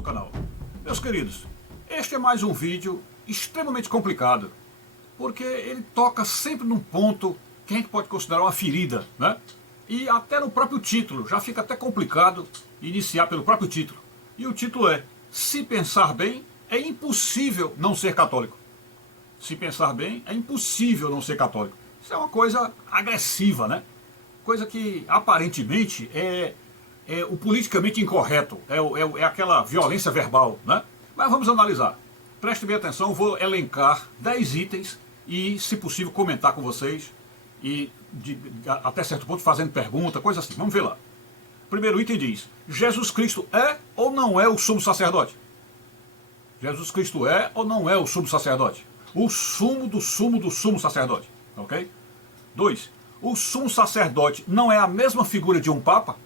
nosso canal. Meus queridos, este é mais um vídeo extremamente complicado, porque ele toca sempre num ponto que a gente pode considerar uma ferida, né? E até no próprio título, já fica até complicado iniciar pelo próprio título. E o título é: se pensar bem, é impossível não ser católico. Se pensar bem, é impossível não ser católico. Isso é uma coisa agressiva, né? Coisa que aparentemente é o politicamente incorreto, é aquela violência verbal, né? Mas vamos analisar. Preste bem atenção, vou elencar 10 itens e, se possível, comentar com vocês e, até certo ponto, fazendo pergunta, coisa assim. Vamos ver lá. Primeiro item diz: Jesus Cristo é ou não é o sumo sacerdote? Jesus Cristo é ou não é o sumo sacerdote? O sumo do sumo do sumo sacerdote, ok? 2. O sumo sacerdote não é a mesma figura de um papa?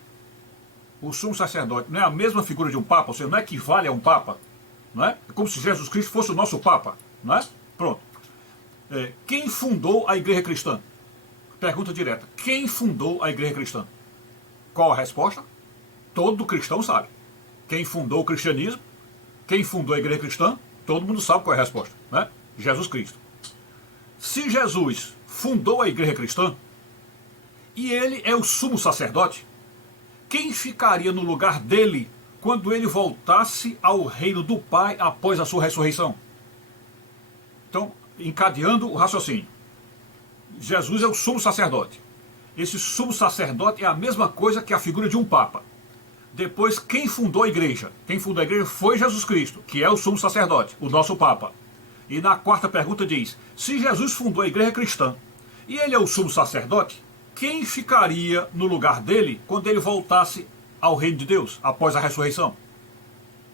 O sumo sacerdote não é a mesma figura de um papa, ou seja, não equivale a um papa, não é? É como se Jesus Cristo fosse o nosso papa, não é? Pronto. Quem fundou a igreja cristã? Pergunta direta. Quem fundou a igreja cristã? Qual a resposta? Todo cristão sabe. Quem fundou o cristianismo? Quem fundou a igreja cristã? Todo mundo sabe qual é a resposta, né? Jesus Cristo. Se Jesus fundou a igreja cristã e ele é o sumo sacerdote, quem ficaria no lugar dele quando ele voltasse ao reino do Pai após a sua ressurreição? Então, encadeando o raciocínio, Jesus é o sumo sacerdote. Esse sumo sacerdote é a mesma coisa que a figura de um papa. Depois, quem fundou a igreja? Quem fundou a igreja foi Jesus Cristo, que é o sumo sacerdote, o nosso papa. E na quarta pergunta diz: se Jesus fundou a igreja cristã e ele é o sumo sacerdote, quem ficaria no lugar dele quando ele voltasse ao reino de Deus, após a ressurreição?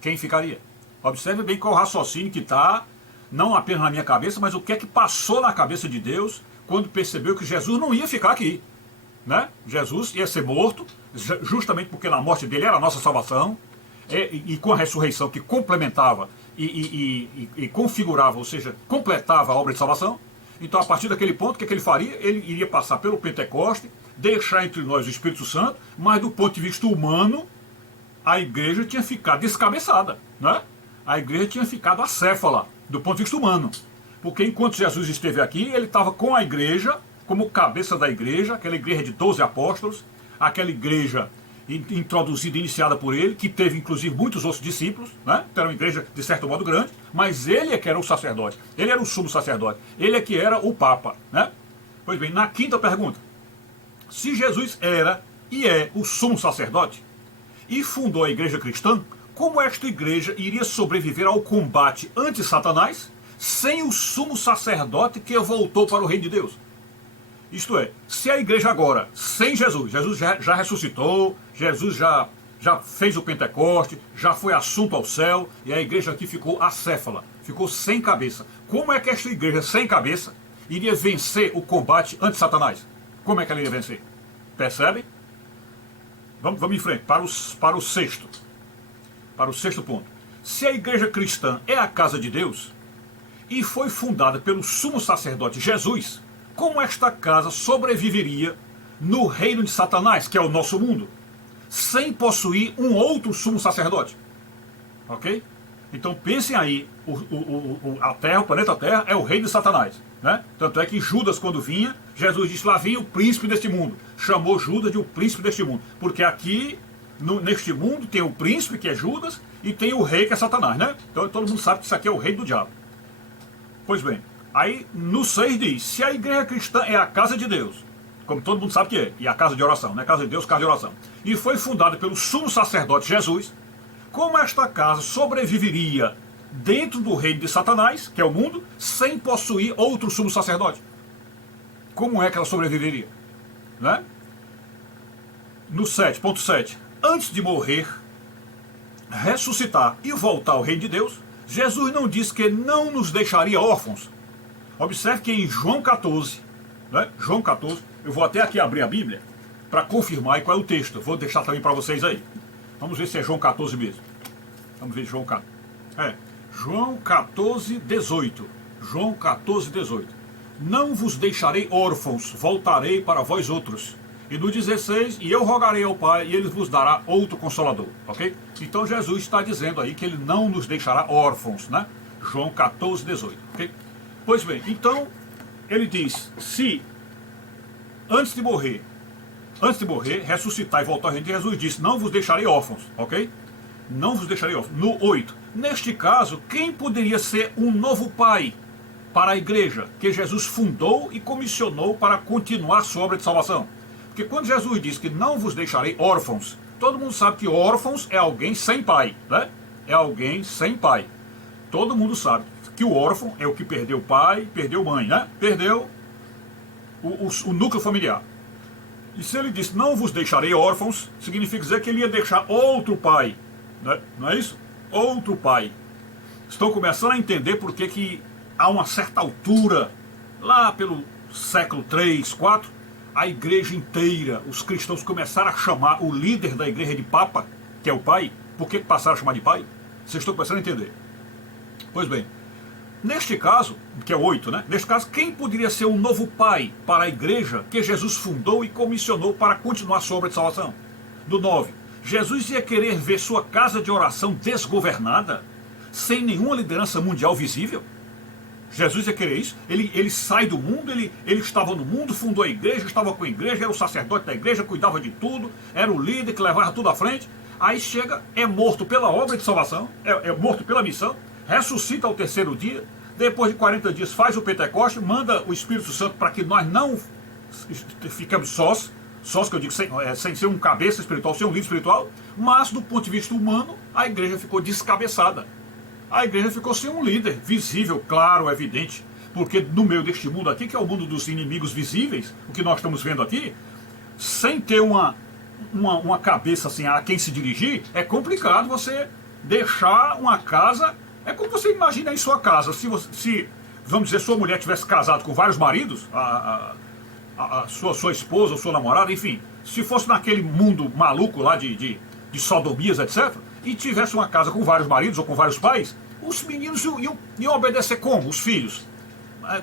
Quem ficaria? Observe bem qual o raciocínio que está, não apenas na minha cabeça, mas o que é que passou na cabeça de Deus quando percebeu que Jesus não ia ficar aqui, né? Jesus ia ser morto, justamente porque na morte dele era a nossa salvação, e com a ressurreição que complementava e configurava, ou seja, completava a obra de salvação. Então, a partir daquele ponto, o que ele faria? Ele iria passar pelo Pentecoste, deixar entre nós o Espírito Santo, mas do ponto de vista humano, a igreja tinha ficado descabeçada, né? A igreja tinha ficado acéfala, do ponto de vista humano. Porque enquanto Jesus esteve aqui, ele estava com a igreja, como cabeça da igreja, aquela igreja de 12 apóstolos, aquela igreja introduzida, iniciada por ele, que teve inclusive muitos outros discípulos, né? Era uma igreja de certo modo grande, mas ele é que era o sacerdote, ele era o sumo sacerdote, ele é que era o papa, né? Pois bem, na quinta pergunta: se Jesus era e é o sumo sacerdote e fundou a igreja cristã, como esta igreja iria sobreviver ao combate anti-Satanás sem o sumo sacerdote que voltou para o reino de Deus? Isto é, se a igreja agora, sem Jesus, Jesus já ressuscitou, Jesus já fez o Pentecoste, já foi assunto ao céu, e a igreja aqui ficou acéfala, ficou sem cabeça. Como é que esta igreja sem cabeça iria vencer o combate anti-Satanás? Como é que ela iria vencer? Percebe? Vamos em frente, para o sexto ponto. Se a igreja cristã é a casa de Deus, e foi fundada pelo sumo sacerdote Jesus, como esta casa sobreviveria no reino de Satanás, que é o nosso mundo, sem possuir um outro sumo sacerdote? Ok? Então pensem aí, a Terra, o planeta Terra, é o reino de Satanás, né? Tanto é que Judas, quando vinha, Jesus disse: lá vinha o príncipe deste mundo. Chamou Judas de o príncipe deste mundo, porque aqui, neste mundo, tem o príncipe, que é Judas, e tem o rei, que é Satanás, né? Então todo mundo sabe que isso aqui é o reino do diabo. Pois bem, aí no 6 diz: se a igreja cristã é a casa de Deus, como todo mundo sabe que é, e a casa de oração, né? Casa de Deus, casa de oração, e foi fundada pelo sumo sacerdote Jesus, como esta casa sobreviveria dentro do reino de Satanás, que é o mundo, sem possuir outro sumo sacerdote? Como é que ela sobreviveria? Né? No 7.7, antes de morrer, ressuscitar e voltar ao reino de Deus, Jesus não disse que não nos deixaria órfãos. Observe que em João 14, né? João 14, eu vou até aqui abrir a Bíblia para confirmar qual é o texto. Eu vou deixar também para vocês aí. Vamos ver se é João 14 mesmo. Vamos ver João 14. João 14, 18. João 14, 18. Não vos deixarei órfãos, voltarei para vós outros. E no 16, e eu rogarei ao Pai, e ele vos dará outro Consolador, ok? Então Jesus está dizendo aí que ele não nos deixará órfãos, né? João 14, 18, ok? Pois bem, então ele diz, se antes de morrer, ressuscitar e voltar ao reino de Jesus, disse, não vos deixarei órfãos, ok? Não vos deixarei órfãos. No 8, neste caso, quem poderia ser um novo pai para a igreja que Jesus fundou e comissionou para continuar sua obra de salvação? Porque quando Jesus diz que não vos deixarei órfãos, todo mundo sabe que órfãos é alguém sem pai, né? É alguém sem pai. Todo mundo sabe que o órfão é o que perdeu pai, perdeu mãe, né? Perdeu o núcleo familiar. E se ele disse, não vos deixarei órfãos, significa dizer que ele ia deixar outro pai, né? Não é isso? Outro pai. Estão começando a entender por que a uma certa altura, lá pelo século 3, 4, a igreja inteira, os cristãos começaram a chamar o líder da igreja de Papa, que é o pai. Por que passaram a chamar de pai? Vocês estão começando a entender. Pois bem, neste caso, que é 8, né? Neste caso, quem poderia ser um novo pai para a igreja que Jesus fundou e comissionou para continuar sua obra de salvação? Do 9, Jesus ia querer ver sua casa de oração desgovernada, sem nenhuma liderança mundial visível? Jesus ia querer isso? Ele sai do mundo, ele estava no mundo, fundou a igreja, estava com a igreja, era o sacerdote da igreja, cuidava de tudo, era o líder que levava tudo à frente. Aí chega, é morto pela obra de salvação, é morto pela missão, ressuscita ao terceiro dia, depois de 40 dias faz o Pentecoste, manda o Espírito Santo para que nós não ficamos sós que eu digo sem ser um cabeça espiritual, sem um líder espiritual, mas do ponto de vista humano, a igreja ficou descabeçada. A igreja ficou sem um líder visível, claro, evidente, porque no meio deste mundo aqui, que é o mundo dos inimigos visíveis, o que nós estamos vendo aqui, sem ter uma cabeça assim a quem se dirigir, é complicado você deixar uma casa. É como você imagina em sua casa, se vamos dizer, sua mulher tivesse casado com vários maridos, a sua esposa, ou sua namorada, enfim, se fosse naquele mundo maluco lá de sodomias, etc., e tivesse uma casa com vários maridos ou com vários pais, os meninos iam obedecer como? Os filhos.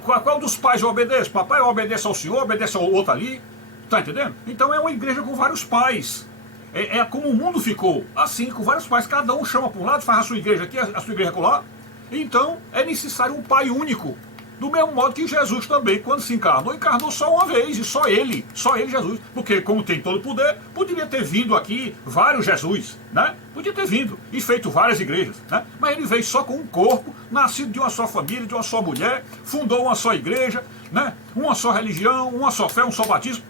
Qual dos pais obedece? Papai obedece ao senhor, obedece ao outro ali. Está entendendo? Então é uma igreja com vários pais. É como o mundo ficou, assim, com vários pais. Cada um chama para um lado, faz a sua igreja aqui, a sua igreja acolá. Então é necessário um pai único. Do mesmo modo que Jesus também, quando se encarnou só uma vez, e só ele Jesus, porque como tem todo o poder, poderia ter vindo aqui vários Jesus, né? Podia ter vindo e feito várias igrejas, né? Mas ele veio só com um corpo, nascido de uma só família, de uma só mulher, fundou uma só igreja, né? Uma só religião, uma só fé, um só batismo,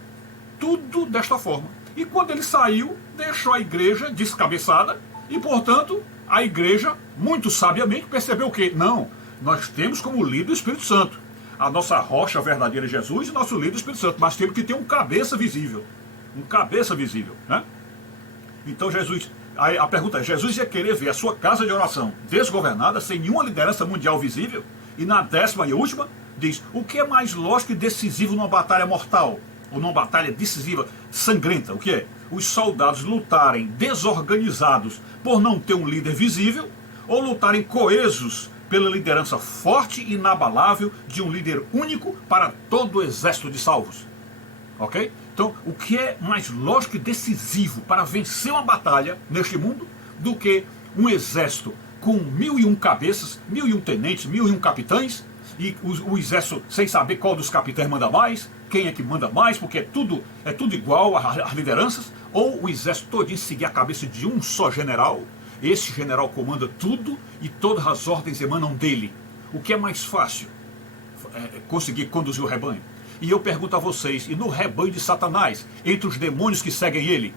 tudo desta forma. E quando ele saiu, deixou a igreja descabeçada e, portanto, a igreja, muito sabiamente, percebeu o quê? Não, nós temos como líder o Espírito Santo. A nossa rocha verdadeira é Jesus e nosso líder é o Espírito Santo. Mas temos que ter um cabeça visível. Um cabeça visível, né? Então Jesus, a pergunta é, Jesus ia querer ver a sua casa de oração desgovernada, sem nenhuma liderança mundial visível? E na 10ª e última, diz, o que é mais lógico e decisivo numa batalha mortal? Ou numa batalha decisiva, sangrenta? O que é? Os soldados lutarem desorganizados por não ter um líder visível, ou lutarem coesos pela liderança forte e inabalável de um líder único para todo o exército de salvos. Ok? Então, o que é mais lógico e decisivo para vencer uma batalha neste mundo do que um exército com 1001 cabeças, 1001 tenentes, 1001 capitães, e o exército sem saber qual dos capitães manda mais, quem é que manda mais, porque é tudo igual às lideranças, ou o exército todinho seguir a cabeça de um só general. Esse general comanda tudo e todas as ordens emanam dele. O que é mais fácil? Conseguir conduzir o rebanho. E eu pergunto a vocês, e no rebanho de Satanás, entre os demônios que seguem ele,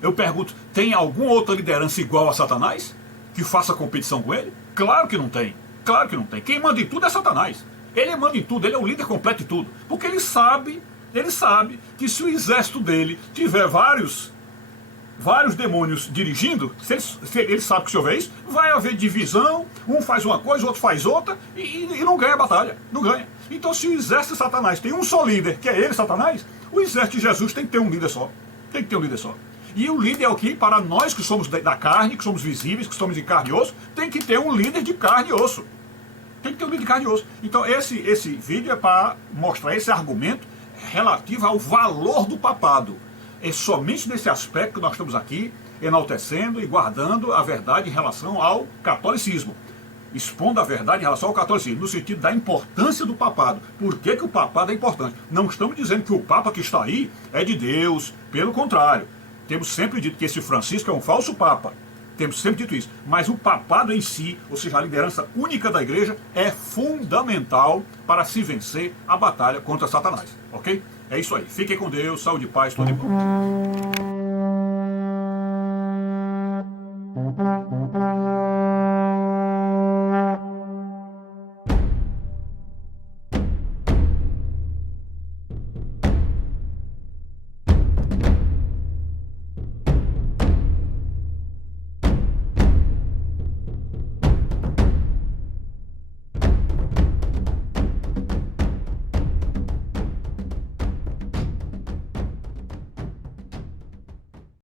eu pergunto, tem alguma outra liderança igual a Satanás? Que faça competição com ele? Claro que não tem. Claro que não tem. Quem manda em tudo é Satanás. Ele manda em tudo, ele é o líder completo de tudo. Porque ele sabe que se o exército dele tiver vários demônios dirigindo, se ele sabe que se houver isso, vai haver divisão, um faz uma coisa, o outro faz outra, e não ganha a batalha, não ganha. Então se o exército de Satanás tem um só líder, que é ele, Satanás, o exército de Jesus tem que ter um líder só. Tem que ter um líder só. E o líder é o que, para nós que somos da carne, que somos visíveis, que somos de carne e osso, tem que ter um líder de carne e osso. Tem que ter um líder de carne e osso. Então esse vídeo é para mostrar esse argumento relativo ao valor do papado. É somente nesse aspecto que nós estamos aqui enaltecendo e guardando a verdade em relação ao catolicismo. Expondo a verdade em relação ao catolicismo, no sentido da importância do papado. Por que, que o papado é importante? Não estamos dizendo que o Papa que está aí é de Deus, pelo contrário. Temos sempre dito que esse Francisco é um falso Papa. Temos sempre dito isso. Mas o papado em si, ou seja, a liderança única da igreja, é fundamental para se vencer a batalha contra Satanás. Ok? É isso aí. Fiquem com Deus, saúde e paz, tudo de bom.